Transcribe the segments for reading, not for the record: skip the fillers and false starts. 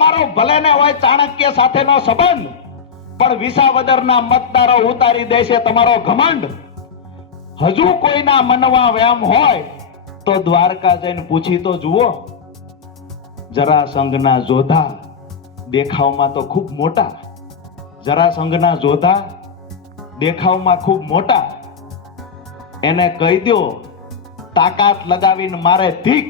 તમારો ભલે ને હોય ચાણક્ય સાથેનો સંબંધ, પણ વિસાવદરના મતદારો ઉતારી દેશે તમારો ઘમંડ. હજુ કોઈના મનમાં વ્યામ હોય તો દ્વારકા જઈને પૂછી તો જુઓ. જરાસંઘના જોધા દેખાવમાં તો ખૂબ મોટા, જરાસંઘના જોધા દેખાવમાં ખૂબ મોટા. એને કહી દો તાકાત લગાવીને મારે ધીક,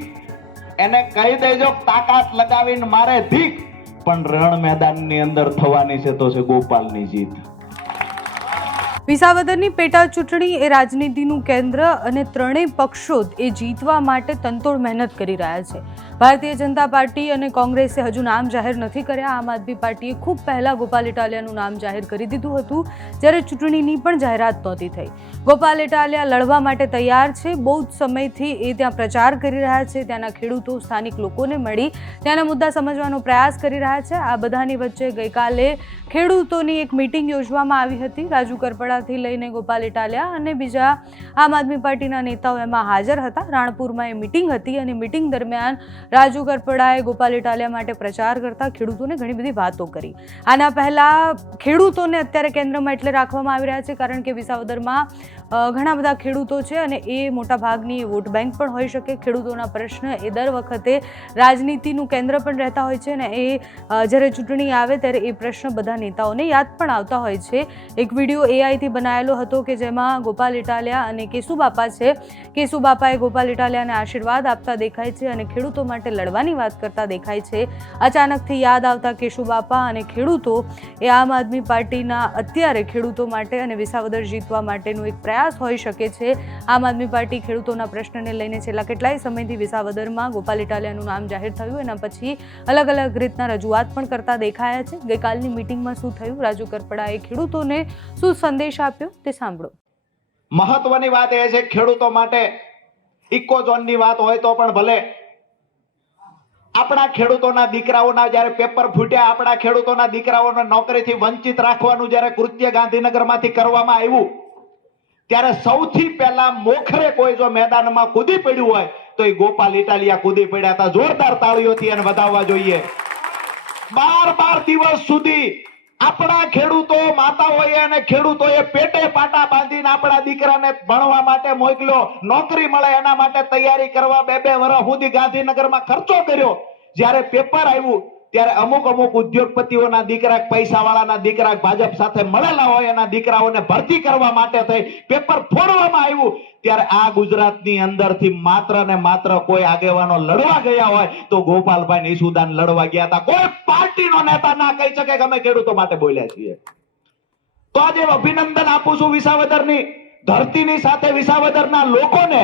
એને કહી દેજો તાકાત લગાવીને મારે ધીક, પણ રણ મેદાનની અંદર થવાની છે તો છે ગોપાલની જીત. વિસાવદરની પેટા ચૂંટણી એ રાજનીતિનું કેન્દ્ર અને ત્રણેય પક્ષો એ જીતવા માટે તનતોડ મહેનત કરી રહ્યા છે. ભારતીય જનતા પાર્ટી અને કોંગ્રેસે હજુ નામ જાહેર નથી કર્યા. આમ આદમી પાર્ટીએ ખૂબ પહેલા ગોપાલ ઇટાલિયાનું નામ જાહેર કરી દીધું હતું, જ્યારે ચૂંટણીની પણ જાહેરાત નહોતી થઈ. ગોપાલ ઇટાલિયા લડવા માટે તૈયાર છે. બહુ જ સમયથી એ ત્યાં પ્રચાર કરી રહ્યા છે. ત્યાંના ખેડૂતો, સ્થાનિક લોકોને મળી ત્યાંના મુદ્દા સમજવાનો પ્રયાસ કરી રહ્યા છે. આ બધાની વચ્ચે ગઈકાલે ખેડૂતોની એક મીટિંગ યોજવામાં આવી હતી. રાજુ કરપડાથી લઈને ગોપાલ ઇટાલિયા અને બીજા આમ આદમી પાર્ટીના નેતાઓ એમાં હાજર હતા. રાણપુરમાં એ મીટિંગ હતી અને મીટિંગ દરમિયાન રાજુ કરપડાએ ગોપાલ ઇટાલિયા માટે પ્રચાર કરતા ખેડૂતોને ઘણી બધી વાતો કરી. આના પહેલા ખેડૂતોને અત્યારે કેન્દ્રમાં એટલે રાખવામાં આવી રહ્યા છે કારણ કે વિસાવદરમાં ઘણા બધા ખેડૂતો છે અને એ મોટા ભાગની વોટ બેંક પણ હોઈ શકે. ખેડૂતોના પ્રશ્ન એ દર વખતે રાજનીતિનું કેન્દ્ર પણ રહેતા હોય છે અને એ જ્યારે ચૂંટણી આવે ત્યારે એ પ્રશ્ન બધા નેતાઓને યાદ પણ આવતા હોય છે. એક વિડીયો એઆઈથી બનાવેલો હતો કે જેમાં ગોપાલ ઇટાલિયા અને કેશુબાપા છે. કેશુબાપાએ ગોપાલ ઇટાલિયાને આશીર્વાદ આપતા દેખાય છે અને ખેડૂતો માટે લડવાની વાત કરતા દેખાય છે. અચાનકથી યાદ આવતા કેશુબાપા અને ખેડૂતો એ આમ આદમી પાર્ટીના અત્યારે ખેડૂતો માટે અને વિસાવદર જીતવા માટેનું એક પ્રયાસ હોઈ શકે છે. આમ આદમી પાર્ટી ખેડૂતોના પ્રશ્નને લઈને છેલ્લા કેટલાય સમયથી વિસાવદરમાં ગોપાલ ઇટાલિયાનું નામ જાહેર થયું, એના પછી અલગ અલગ રીતના રજૂઆત પણ કરતા દેખાયા છે. ગઈકાલની મીટિંગમાં શું થયું, રાજુ કરપડાએ ખેડૂતોને શું સંદેશ આપ્યો તે સાંભળો. મહત્વની વાત એ છે ખેડૂતો માટે ઇકો ઝોનની વાત હોય તો પણ ભલે, આપણા ખેડૂતોના દીકરાઓના જ્યારે પેપર ફૂટ્યા, આપણા ખેડૂતોના દીકરાઓને નોકરીથી વંચિત રાખવાનું જ્યારે કૃત્ય ગાંધીનગરમાંથી કરવામાં આવ્યું, ત્યારે સૌથી પહેલા મોખરે કોઈ જો મેદાનમાં કૂદી પડ્યું હોય તો એ ગોપાલ ઇટાલિયા કૂદી પડ્યા હતા. જોરદાર તાળીઓથી એને વધાવવા જોઈએ. 12 દિવસ સુધી આપણા ખેડૂતો, માતાઓએ અને ખેડૂતોએ પેટે પાટા બાંધીને આપણા દીકરાને ભણવા માટે મોકલ્યો, નોકરી મળે એના માટે તૈયારી કરવા 2 વર્ષ સુધી ગાંધીનગરમાં ખર્ચો કર્યો. જ્યારે પેપર આવ્યું ત્યારે અમુક ઉદ્યોગપતિઓના દીકરા, પૈસા વાળાના દીકરા, ભાજપ સાથે મળેલા હોય એના દીકરાઓને ભરતી કરવા માટે થઈ પેપર ફોડવામાં આવ્યું. ત્યારે આ ગુજરાતની અંદરથી માત્ર ને માત્ર કોઈ આગેવાનો લડવા ગયા હોય તો ગોપાલભાઈ નિશુદાન લડવા ગયા હતા. કોઈ પાર્ટીનો નેતા ના કહી શકે કે અમે ખેડૂતો માટે બોલ્યા છીએ. તો આજે અભિનંદન આપું છું વિસાવદરની ધરતીની સાથે વિસાવદરના લોકોને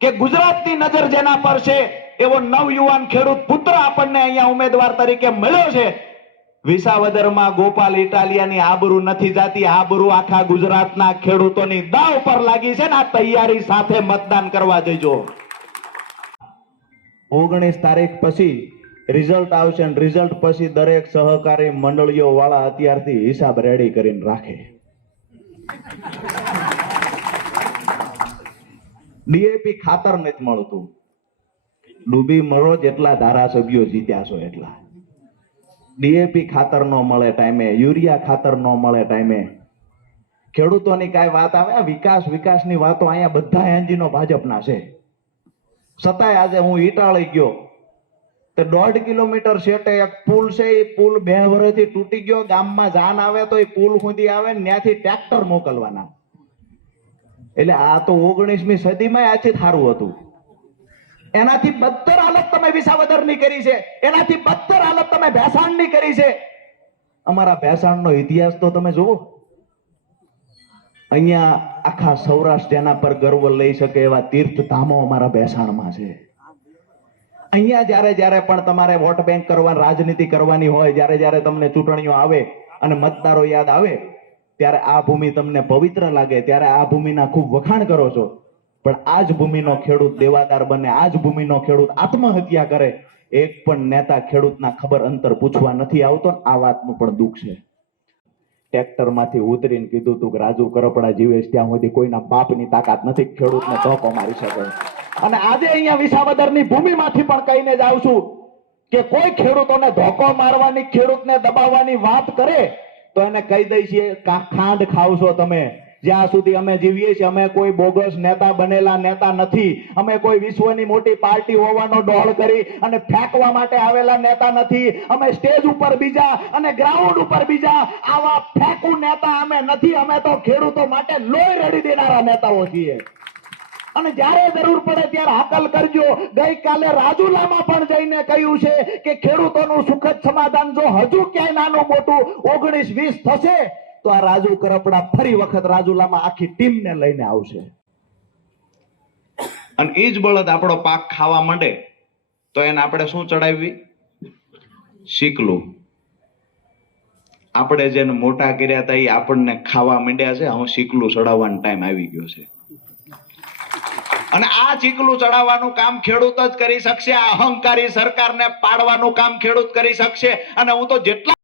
કે ગુજરાતની નજર જેના પર છે એવો નવયુવાન ખેડૂત પુત્ર આપણને અહીંયા ઉમેદવાર તરીકે મળ્યો છે. વિસાવદરમાં ગોપાલ ઇટાલિયાની આબરૂ નથી જાતી, આબરૂ આખા ગુજરાતના ખેડૂતોની દાવ પર લાગી છે ને આ તૈયારી સાથે મતદાન કરવા જજો. 19 તારીખ પછી રિઝલ્ટ આવશે અને રિઝલ્ટ પછી દરેક સહકારી મંડળીઓ વાળા અત્યારથી હિસાબ રેડી કરીને રાખે. ડીએપી ખાતર નથી મળતું, ડૂબી મરો જેટલા ધારાસભ્યો જીત્યા છો એટલા. ડીએપી ખાતર ન મળે ટાઈમે, યુરિયા ખાતર ન મળે ટાઈમે. ખેડૂતોની કાંઈ વાત આવે, વિકાસની વાતો અહીંયા બધા એન્જિનો ભાજપના છે. છતાંય આજે હું ઈટાળી ગયો તો 1.5 કિલોમીટર શેટે એક પુલ છે, એ પુલ 2 વર્ષથી તૂટી ગયો. ગામમાં જાન આવે તો એ પુલ સુધી આવે ને ત્યાંથી ટ્રેક્ટર મોકલવાના. એટલે આ તો 19મી સદીમાં આથી સારું હતું. એનાથી બદતર હાલત તમે વિસાવદરની કરી છે, એનાથી બદતર હાલત તમે ભેસાણની કરી છે. અમારા ભેસાણનો ઇતિહાસ તો તમે જુઓ. અહીંયા આખા સૌરાષ્ટ્ર જેના પર ગર્વ લઈ શકે એવા તીર્થધામો અમારા ભેસાણમાં છે. અહીંયા જ્યારે પણ તમારે વોટ બેંક કરવાની, રાજનીતિ કરવાની હોય, જ્યારે તમને ચૂંટણીઓ આવે અને મતદારો યાદ આવે ત્યારે આ ભૂમિ તમને પવિત્ર લાગે, ત્યારે આ ભૂમિના ખૂબ વખાણ કરો છો. પણ આ જ ભૂમિનો ખેડૂત દેવાદાર બને, આ જ ભૂમિનો ખેડૂત આત્મહત્યા કરે, એક પણ નેતા ખેડૂતના ખબર અંતર પૂછવા નથી આવતો. આ વાતનું પણ દુઃખ છે. ટ્રેક્ટરમાંથી ઉતરીને કીધું તું કે રાજુ કરપડા જીવે ત્યાં સુધી કોઈના બાપની તાકાત નથી ખેડૂતને ધોકો મારી શકે. અને આજે અહીંયા વિસાવદરની ભૂમિમાંથી પણ કહીને જ આવું છું કે કોઈ ખેડૂતોને ધોકો મારવાની, ખેડૂતને દબાવવાની વાત કરે તો એને કહી દઈ છીએ ખાંડ ખાવશો તમે. જ્યાં સુધી અમે જીવીએ છીએ અમે કોઈ બોગસ નેતા બનેલા નેતા નથી. અમે કોઈ વિશ્વની મોટી પાર્ટી હોવાનો ડોળ કરી અને ફેંકવા માટે આવેલા નેતા નથી. અમે સ્ટેજ ઉપર બીજા અને ગ્રાઉન્ડ ઉપર બીજા આવા ફેંકુ નેતા અમે નથી. અમે તો ખેડૂતો માટે લોહી રેડી દેનારા નેતાઓ છીએ. અને જ્યારે જરૂર પડે ત્યારે હાકલ કરજો. ગઈકાલે રાજુલામાં પણ જઈને કહ્યું છે કે ખેડૂતોનું સુખદ સમાધાન જો હજુ ક્યાંય નાનું મોટું 19-20 થશે તો આ રાજુ કરપડા ફરી વખત રાજુલામાં આખી ટીમને લઈને આવશે. અને એ જ બળદ આપણો પાક ખાવા માંડે તો એને આપણે શું ચડાવવી? શીકલું. આપણે જેને મોટા કર્યા હતા એ આપણને ખાવા માંડ્યા છે. હવે શીકલું ચડાવવાનો ટાઈમ આવી ગયો છે. અને આ ચીકલું ચડાવવાનું કામ ખેડૂત જ કરી શકશે. આ અહંકારી સરકારને પાડવાનું કામ ખેડૂત કરી શકશે. અને હું તો જેટલા